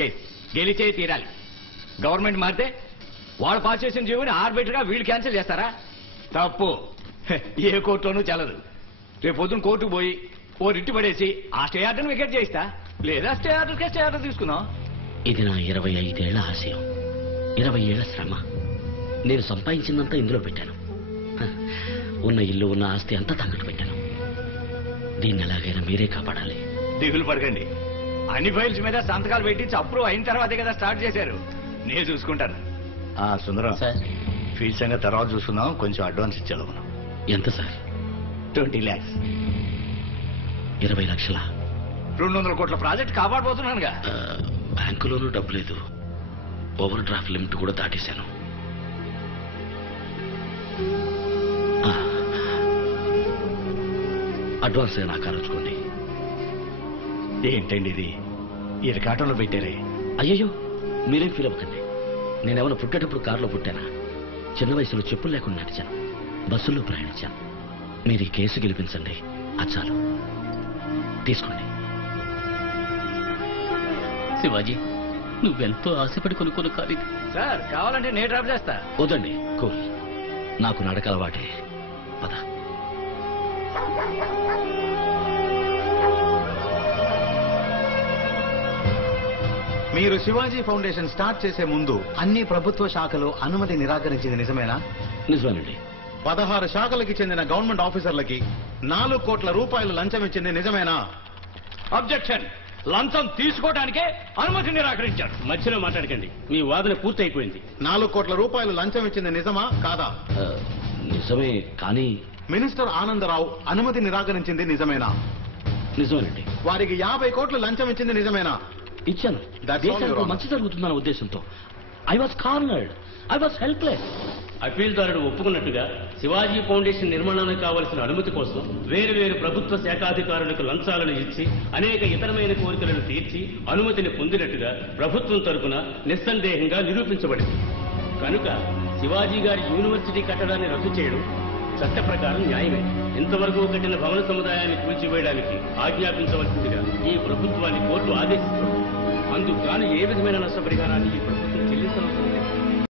Case గెలిచే తీరాలి. Government మారితే వాళ్ళు పాస్ చేసిన జీవోని ఆర్బిటర్ గా వీళ్ళు క్యాన్సిల్ చేస్తారా? తప్పు. ఏ కోర్టులోనూ చెల్లదు. రేపు పొద్దున కోర్టుకు పోయి ఓ రిట్టి పడేసి ఆ స్టే ఆర్డర్ని వికెట్ చేయిస్తా, లేదా స్టే ఆర్డర్ తీసుకుందాం. ఇది నా 25 ఏళ్ల ఆశయం, 20 ఏళ్ల శ్రమ. నేను సంపాదించిందంతా ఇందులో పెట్టాను. ఉన్న ఇల్లు ఉన్న ఆస్తి అంతా తాకట్టు పెట్టాను. దీన్ని ఎలాగైనా మీరే కాపాడాలి. దిగులు పడకండి. అన్ని ఫైల్స్ మీద సంతకాలు పెట్టి అప్రూవ్ అయిన తర్వాతే కదా స్టార్ట్ చేశారు. నేను చూసుకుంటాను. సుందరం సార్, ఫీజు సంగతి తర్వాత చూసుకుందాం. కొంచెం అడ్వాన్స్ ఇచ్చేది మనం. ఎంత సార్? 20 lakhs. 20 లక్షల? 200 కోట్ల ప్రాజెక్ట్ కాపాడబోతున్నానుగా. బ్యాంకులోనూ డబ్బు లేదు. ఓవర్ డ్రాఫ్ట్ లిమిట్ కూడా దాటేశాను. అడ్వాన్స్ నాకు ఆలోచుకోండి. ఏంటండి ఇది ఇరకాటంలో పెట్టారే? అయ్యయ్యో, మీరేం ఫీల్ అవ్వకండి. నేనేమైనా పుట్టేటప్పుడు కారులో పుట్టానా? చిన్న వయసులో చెప్పులు లేకుండా నడిచాను, బస్సుల్లో ప్రయాణించాను. మీరు ఈ కేసు గెలిపించండి, అది చాలు. తీసుకోండి. శివాజీ, నువ్వెంతో ఆశపడి కొనుక్కున్న కారు. సార్ కావాలంటే నేను డ్రాప్ చేస్తా. వద్దండి, కూల్. నాకు నడక అలవాటే. పద. మీరు శివాజీ ఫౌండేషన్ స్టార్ట్ చేసే ముందు అన్ని ప్రభుత్వ శాఖలు అనుమతి నిరాకరించింది నిజమేనా? నిజమేనండి. 16 శాఖలకి చెందిన గవర్నమెంట్ ఆఫీసర్లకి 4 కోట్ల రూపాయలు లంచం ఇచ్చింది నిజమేనా? అబ్జెక్షన్. లంచం తీసుకోవడానికే అనుమతి నిరాకరించారు. మధ్యలో మాట్లాడకండి, మీ వాదన పూర్తయిపోయింది. 4 కోట్ల రూపాయలు లంచం ఇచ్చింది నిజమా కాదా? నిజమే, కానీ మినిస్టర్ ఆనందరావు అనుమతి నిరాకరించింది నిజమేనా? నిజమేనండి. వారికి 50 కోట్లు లంచం ఇచ్చింది నిజమేనా? ఇచ్చాను. దేశానికి మంచి జరుగుతుందన్న ఉద్దేశంతో. I was cornered, I was helpless. అప్పీల్దారుడు ఒప్పుకున్నట్టుగా శివాజీ ఫౌండేషన్ నిర్మాణానికి కావలసిన అనుమతి కోసం వేరు ప్రభుత్వ శాఖాధికారులకు లంచాలను ఇచ్చి అనేక ఇతరమైన కోరికలను తీర్చి అనుమతిని పొందినట్టుగా ప్రభుత్వం తరపున నిస్సందేహంగా నిరూపించబడింది. కనుక శివాజీ గారి యూనివర్సిటీ కట్టడాన్ని రద్దు చేయడం చట్ట ప్రకారం న్యాయమే. ఇంతవరకు కట్టిన భవన సముదాయాన్ని కూల్చివేయడానికి ఆజ్ఞాపించవలసిందిగా ఈ ప్రభుత్వాన్ని కోర్టు ఆదేశిస్తుంది. అందుకు గాను ఏ విధమైన నష్టపరిహారాన్ని ఈ ప్రభుత్వం చెల్లించవలసింది